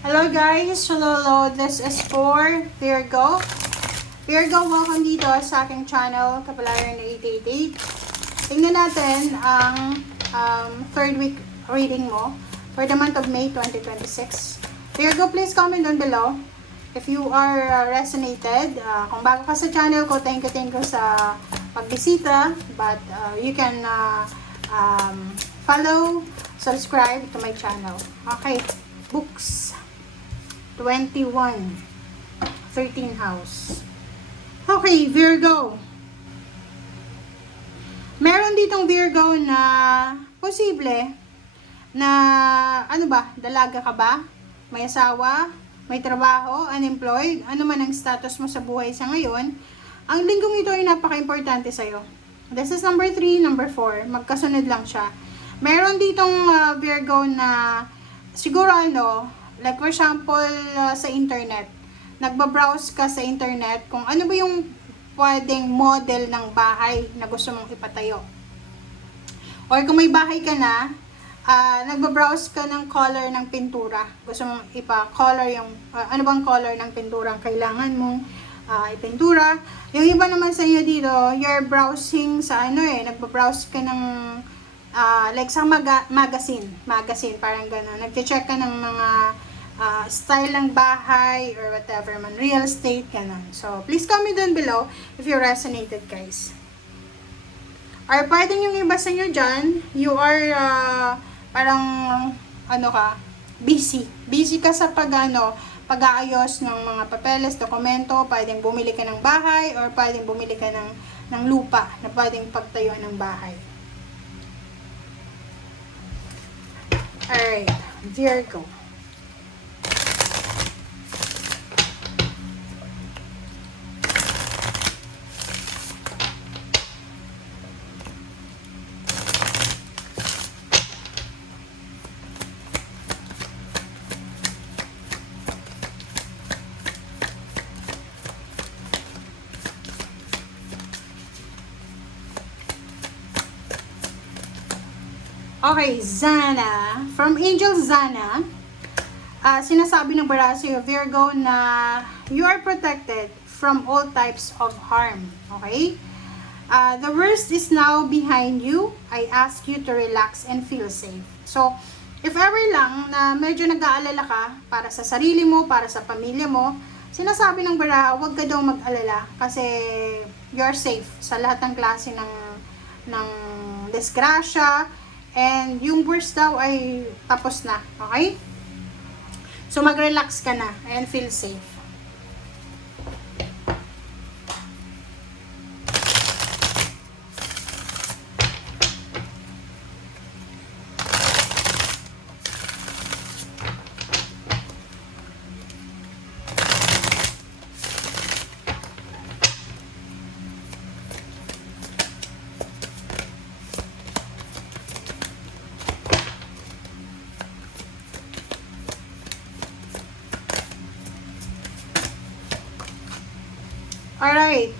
Hello guys! Hello! This is for Virgo. Virgo, welcome dito sa aking channel, Kapalaran 888. Tingnan natin ang third week reading mo for the month of May 2026. Virgo, please comment down below if you are resonated. Kung bago ka sa channel ko, thank you sa pagbisita. But you can follow, subscribe to my channel. Okay, books. 21, 13 house. Okay, Virgo. Meron ditong Virgo na posible na dalaga ka ba? May asawa, may trabaho, unemployed, ano man ang status mo sa buhay sa ngayon. Ang linggong ito ay napaka-importante sa'yo. This is number 3, number 4. Magkasunod lang siya. Meron ditong Virgo na siguro like for example, sa internet. Nagbabrowse ka sa internet kung ano ba yung pwedeng model ng bahay na gusto mong ipatayo. Or kung may bahay ka na, nagbabrowse ka ng color ng pintura. Gusto mong ipa-color yung, ano bang color ng pintura ang kailangan mong ipintura. Yung iba naman sa inyo dito, you're browsing sa nagbabrowse ka ng like sa magazine, parang gano'n. Nag-check ka ng mga style ng bahay or whatever man, real estate, gano'n. So, please comment down below if you resonated, guys. Or pwedeng yung iba sa inyo dyan, you are parang busy. Busy ka sa pag-aayos ng mga papeles, dokumento, pwedeng bumili ka ng bahay or pwedeng bumili ka ng lupa na pwedeng pagtayuan ng bahay. Alright, Virgo. Okay, Zana. From Angel Zana, sinasabi ng baraso yung Virgo na you are protected from all types of harm. Okay? The worst is now behind you. I ask you to relax and feel safe. So, if ever lang na medyo nag-aalala ka para sa sarili mo, para sa pamilya mo, sinasabi ng baraha, huwag ka daw mag-alala kasi you're safe sa lahat ng klase ng disgrasya. And yung worst daw ay tapos na, okay? So mag-relax ka na and feel safe. Alright.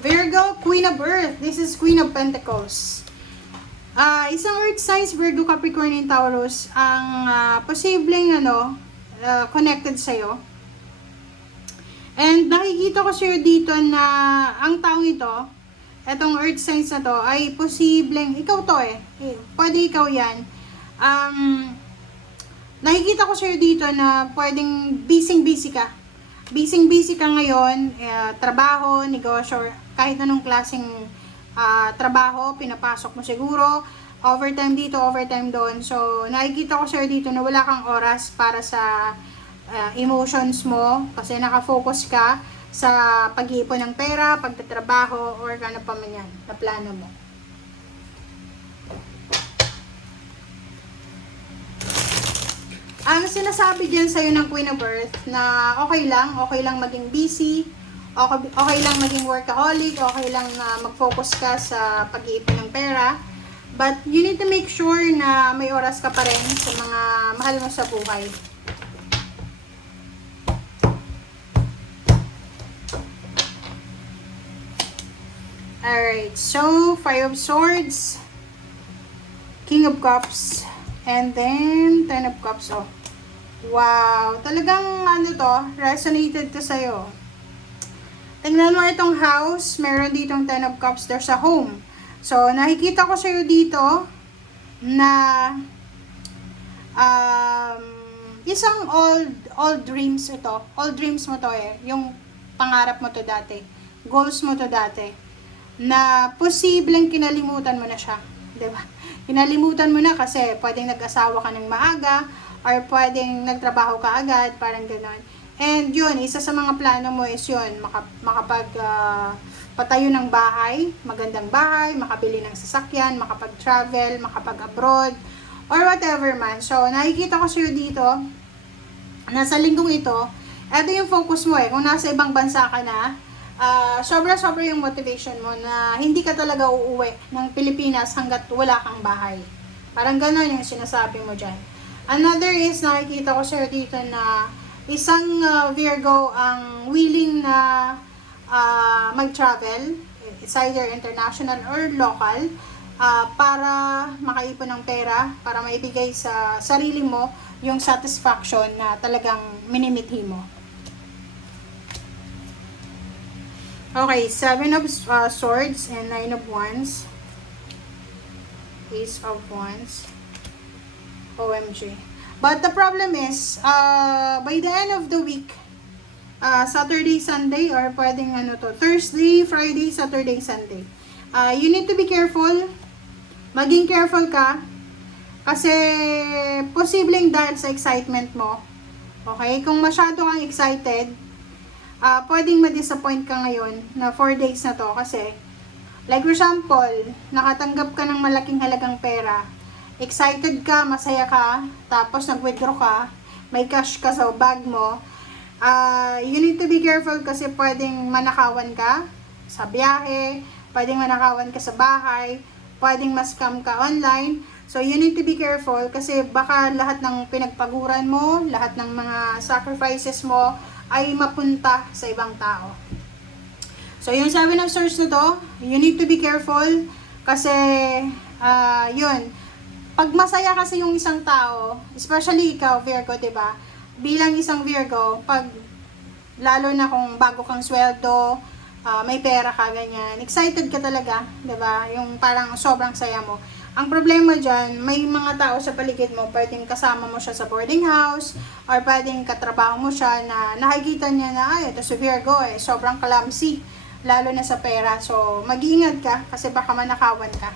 Virgo, Queen of Earth. This is Queen of Pentacles. Isang Earth signs, Virgo, Capricorn, and Taurus, ang posibleng connected sa'yo. And nakikita ko sa'yo dito na ang taong ito, etong Earth signs na to, ay posibleng, ikaw to pwede ikaw yan. Nakikita ko sa'yo dito na pwedeng busy ka. Busy ka ngayon, trabaho, negosyo, kahit anong klaseng trabaho, pinapasok mo siguro, overtime dito, overtime doon. So, nakikita ko sa'yo dito na wala kang oras para sa emotions mo, kasi nakafocus ka sa pag-iipon ng pera, pagtatrabaho, or ano pa man yan, na plano mo. Ang sinasabi diyan sa'yo ng Queen of Earth na okay lang maging busy, okay lang maging workaholic, okay lang na mag-focus ka sa pag-iipon ng pera, but you need to make sure na may oras ka pa rin sa mga mahal mo sa buhay. Alright, so Five of Swords, King of Cups, and then 10 of Cups. Oh, Wow, talagang ano to, resonated to sa'yo. Tingnan mo itong house, meron ditong 10 of cups, there's a home. So, nakikita ko sa'yo dito na isang old dreams ito. Old dreams mo to eh. Yung pangarap mo to dati. Goals mo to dati. Na posibleng kinalimutan mo na siya. Diba? Kinalimutan mo na kasi pwedeng nag-asawa ka ng maaga or pwedeng nagtrabaho ka agad, parang gano'n. And yun, isa sa mga plano mo is yun, patayo ng bahay, magandang bahay, makabili ng sasakyan, makapag-travel, makapag-abroad, or whatever man. So, nakikita ko sa'yo dito, nasa linggong ito yung focus mo eh. Kung nasa ibang bansa ka na, sobra-sobra yung motivation mo na hindi ka talaga uuwi ng Pilipinas hanggat wala kang bahay. Parang gano'n yung sinasabi mo dyan. Another is, nakikita ko sa'yo dito na isang Virgo ang willing na mag-travel, it's either international or local, para makaipon ng pera, para maibigay sa sarili mo yung satisfaction na talagang minimithi mo. Okay, 7 of Swords and 9 of Wands. Ace of Wands. OMG. But the problem is, by the end of the week, Saturday, Sunday, or pwedeng Thursday, Friday, Saturday, Sunday, you need to be careful. Maging careful ka. Kasi, posibleng dahil sa excitement mo. Okay? Kung masyado kang excited, pwedeng ma-disappoint ka ngayon na 4 days na to. Kasi, like for example, nakatanggap ka ng malaking halagang pera. Excited ka, masaya ka, tapos nag-withdraw ka, may cash ka sa bag mo, you need to be careful kasi pwedeng manakawan ka sa biyahe, pwedeng manakawan ka sa bahay, pwedeng ma-scam ka online. So, you need to be careful kasi baka lahat ng pinagpaguran mo, lahat ng mga sacrifices mo ay mapunta sa ibang tao. So, yung 7 of Swords na to, you need to be careful kasi, yun, pag masaya kasi yung isang tao, especially ikaw, Virgo, diba? Bilang isang Virgo, pag lalo na kung bago kang sweldo, may pera ka, ganyan, excited ka talaga, diba? Yung parang sobrang saya mo. Ang problema dyan, may mga tao sa paligid mo, pwedeng kasama mo siya sa boarding house, or pwedeng katrabaho mo siya na nakikita niya na, ay, ito si Virgo, sobrang clumsy, lalo na sa pera. So, mag-iingat ka, kasi baka manakawan ka.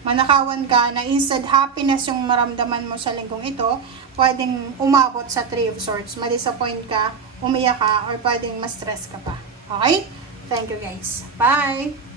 Manakawan ka na instead happiness yung maramdaman mo sa linggong ito, pwedeng umabot sa 3 of Swords, ma-disappoint ka, umiyak ka, or pwedeng ma-stress ka pa. Okay? Thank you guys. Bye!